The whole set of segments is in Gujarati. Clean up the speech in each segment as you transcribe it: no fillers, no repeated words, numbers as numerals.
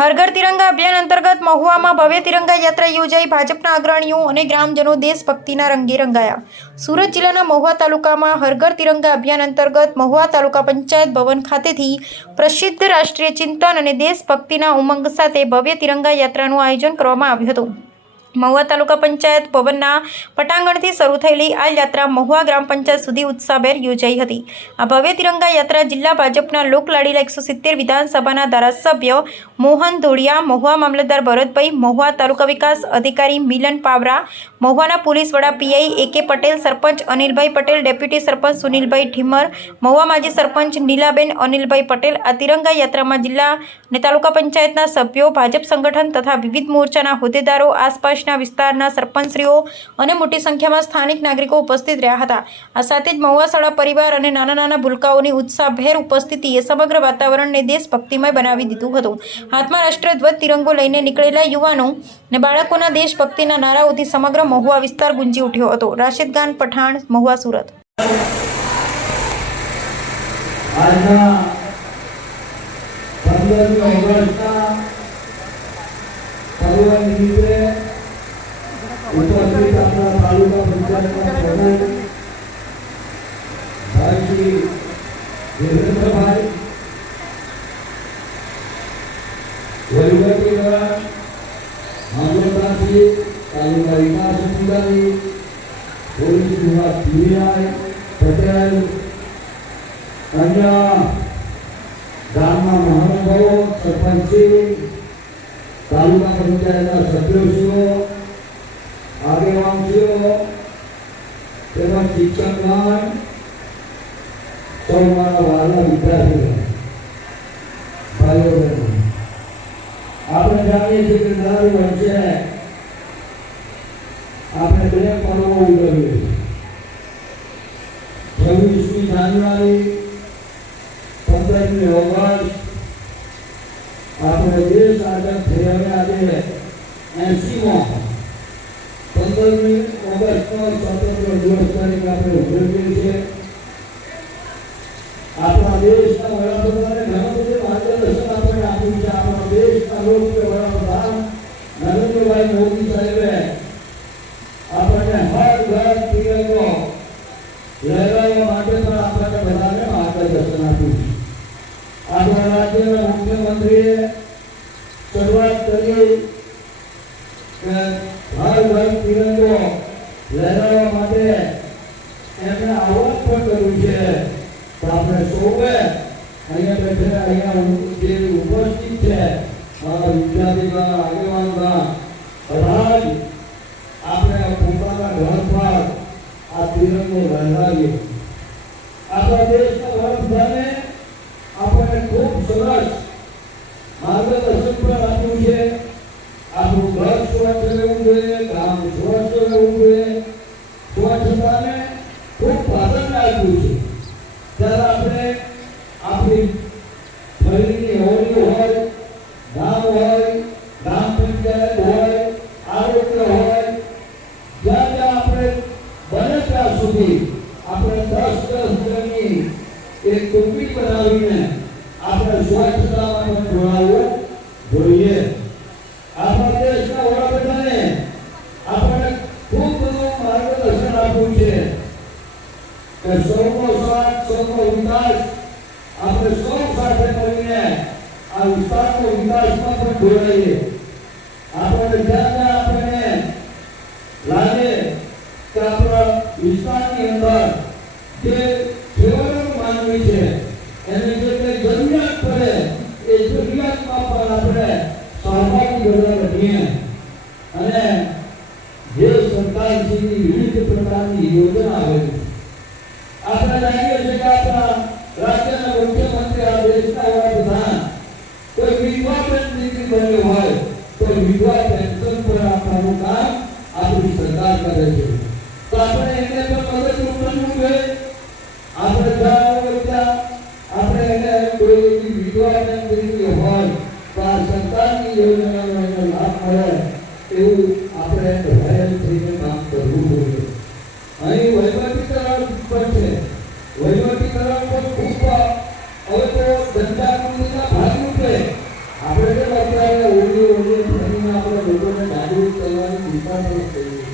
હર ઘર તિરંગા અભિયાન અંતર્ગત મહુવામાં ભવ્ય તિરંગા યાત્રા યોજાઈ ભાજપના અગ્રણીઓ અને ગ્રામજનો દેશભક્તિના રંગે રંગાયા। સુરત જિલ્લાના મહુવા તાલુકામાં હર ઘર તિરંગા અભિયાન અંતર્ગત મહુવા તાલુકા પંચાયત ભવન ખાતેથી પ્રસિદ્ધ રાષ્ટ્રીય ચિંતન અને દેશભક્તિના ઉમંગ સાથે ભવ્ય તિરંગા યાત્રાનું આયોજન કરવામાં આવ્યું હતું। મહુવા તાલુકા પંચાયત ભવનના પટાંગણથી શરૂ થયેલી આ યાત્રા મહુવા ગ્રામ પંચાયત સુધી ઉત્સાહભેર યોજાઈ હતી। આ ભવ્ય તિરંગા યાત્રા જિલ્લા ભાજપના લોકલાડીલા 170 વિધાનસભાના ધારાસભ્ય મોહન ધોળિયા, મહુવા મામલતદાર ભરતભાઈ, મહુવા તાલુકા વિકાસ અધિકારી મિલન પાવરા, મહુવાના પોલીસ વડા પીઆઈ એ.કે. પટેલ, સરપંચ અનિલભાઈ પટેલ, ડેપ્યુટી સરપંચ સુનિલભાઈ ઠીમર, મહુવા માજી સરપંચ નીલાબેન અનિલભાઈ પટેલ આ તિરંગા યાત્રામાં જિલ્લા અને તાલુકા પંચાયતના સભ્યો, ભાજપ સંગઠન તથા વિવિધ મોરચાના હોદ્દેદારો, આસપાસના વિસ્તારના સરપંચશ્રીઓ અને મોટી સંખ્યામાં સ્થાનિક નાગરિકો ઉપસ્થિત રહ્યા હતા। આ સાથે જ મહુવા શાળા પરિવાર અને નાના નાના ભૂલકાઓની ઉત્સાહભેર ઉપસ્થિતિએ સમગ્ર વાતાવરણને દેશભક્તિમય બનાવી દીધું હતું। હાથમાં રાષ્ટ્રધ્વજ તિરંગો લઈને નીકળેલા યુવાનો અને બાળકોના દેશભક્તિના નારાઓથી સમગ્ર મહુવા વિસ્તાર ગુંજી ઉઠ્યો હતો। રાશિદ ખાન પઠાણ, મહુવા, સુરત। उपस्थित अपना तालुका पंचायत प्रधान भाई श्री देवेंद्र भाई, वहीवटी मामलतदार जी, तालुका विकास अधिकारी, पुलिस विभाग पीआई पटेल, अन्य गामના મહાનુભાવો, સરપંચી, તાલુકા પંચાયતના સભ્યોશ્રીઓ, આગેવાનશ્રીઓ તેમજ શિક્ષકગણ, સૌ મારા વહાલા વિદ્યાર્થીઓ, ભાઈઓ બહેનો, આપણે જાણીએ છીએ કે દર વર્ષે આપણે બે પર્વો ઉજવીએ છીએ। 26મી જાન્યુઆરી, 15મી ઓગસ્ટ આપણે દેશ આઝાદ થયા આજે 80મો 15મી ઓગસ્ટનો સ્વતંત્ર દિવસ તરીકે આપણે ઉજવીએ છીએ। આપણા દેશના વડાપ્રધાને ઘણું બધું માર્ગદર્શન આપણને આપ્યું છે। આપણા દેશના લોકપ્રિય વડાપ્રધાન નરેન્દ્રભાઈ મોદી સાહેબે આપણને હર ઘર તિરંગો લહેરાવવા માટે પણ આપણને બધાને માર્ગદર્શન આપ્યું છે। આપણા રાજ્યના મુખ્યમંત્રીએ શરૂઆત કરી કે હર ઘર તિરંગો લહેરાવવા માટે એમણે આહ્વાન પણ કર્યું છે। તો આપણે સૌએ અહીંયા બેઠેલા અહીંયા જે ઉપસ્થિત છે વિદ્યાર્થીગણ, આગેવાનગણ, બધા જ આપણે પોતાના ઘર પર આ તિરંગો લહેરાવીએ। આપણા દેશના વડાપ્રધાને આપણને ખૂબ સરસ માર્ગદર્શન પણ આપ્યું છે। આપણું ઘર સ્વચ્છ રહેવું જોઈએ, ગામ સ્વચ્છ રહેવું જોઈએ, સ્વચ્છતાને ખૂબ પ્રાધાન્ય આપ્યું છે। ત્યારે આપણે આપણી ફળીની હોળી હોય, ગામ હોય, ગ્રામ પંચાયત હોય, આરોગ્ય હોય, જ્યાં જ્યાં આપણે બને ત્યાં સુધી આપણે 10-10 જણની એક ટોપી બનાવીને આપણે સ્વચ્છતામાં પણ જોડાવવું જોઈએ। આપણા દેશના વડાપ્રધાને આપણને ખૂબ બધું માર્ગદર્શન આપ્યું છે કે સૌનો સાથ, સૌનો વિકાસ, આપણે સૌ સાથે મળીને આ વિસ્તારનો વિકાસમાં પણ જોડાઈએ। આપણને જ્યાં જ્યાં આપણને લાગે કે આપણા વિસ્તારની અંદર જે સેવાનું માનવી છે એને જે કંઈ જરૂરિયાત પડે એ જરૂરિયાતમાં પણ આપણે સહભાગી બનીએ અને જે સરકારશ્રીની વિવિધ પ્રકારની યોજના આવે છે। આપણે જાણીએ છીએ કે આપણા રાજ્યના મુખ્યમંત્રી, આ દેશના વડાપ્રધાન કોઈ વિધવા દીકરી બની હોય તો વિધવા પેન્શન પર આપવાનું કામ આપણી સરકાર કરે છે। તો આપણે એને પણ મદદરૂપ બનવું જોઈએ। આપણે ત્યાં આપણે એને કોઈ વિધવા દીકરી હોય તો આ સરકારની યોજનાનો એને લાભ મળે એવું આપણે ઘાયલ થઈને કામ કરવું જોઈએ। અહીં વહીવટીકરણ પણ છે, વહીવટીકરણ પણ ખૂબ હવે તો જનજાગૃતિના ભાગરૂપે આપણે અત્યારે ઓલી ફરીને આપણે લોકોને જાગૃત કરવાની ચિંતા પણ કરી છે.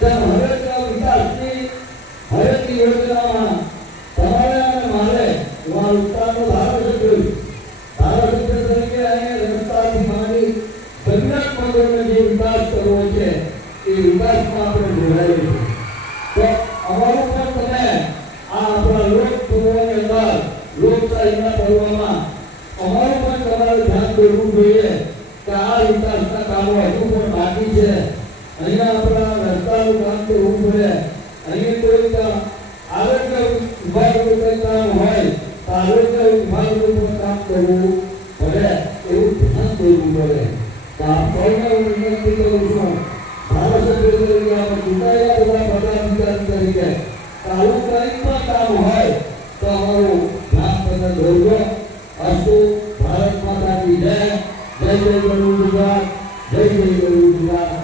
તેમ હરેક વિકાસની હરેક યોજનામાં તમારે અને મારે એવા વિસ્તારનો ધારાસભ્ય તરીકે અહીંયા રસ્તાથી માંડી જરૂરિયાત મંદોને જે વિકાસ કરવો છે એ વિકાસમાં આપણે જોડાઈએ છીએ. તો અમારું પણ તમે આ આપણા લોકપર્વની અંદર લોકશાહીના પર્વમાં અમારું પણ તમારે ધ્યાન દોરવું જોઈએ કે આ વિકાસના કામો હજુ પણ બાકી છે. અહીંયા આપણા રસ્તાનું કામ કરવું પડે. અહીંયા કોઈ આરોગ્ય વિભાગનું કંઈ કામ હોય તો આરોગ્ય વિભાગનું પણ કામ કરવું પડે એવું ધ્યાન દોરવું પડે. તો આ સૌને હું વિનંતી કરું છું, ધારાસભ્ય તરીકે આપણે ચૂંટાયેલા બધા પદાધિકારી તરીકે આવું કંઈ પણ કામ હોય તો અમારું ધ્યાન તમે દોરજો. અસ્તુ. ભારત માતા કી જય. જય જય ગરુ ગુજરાત. જય જય ગરુ ગુજરાત.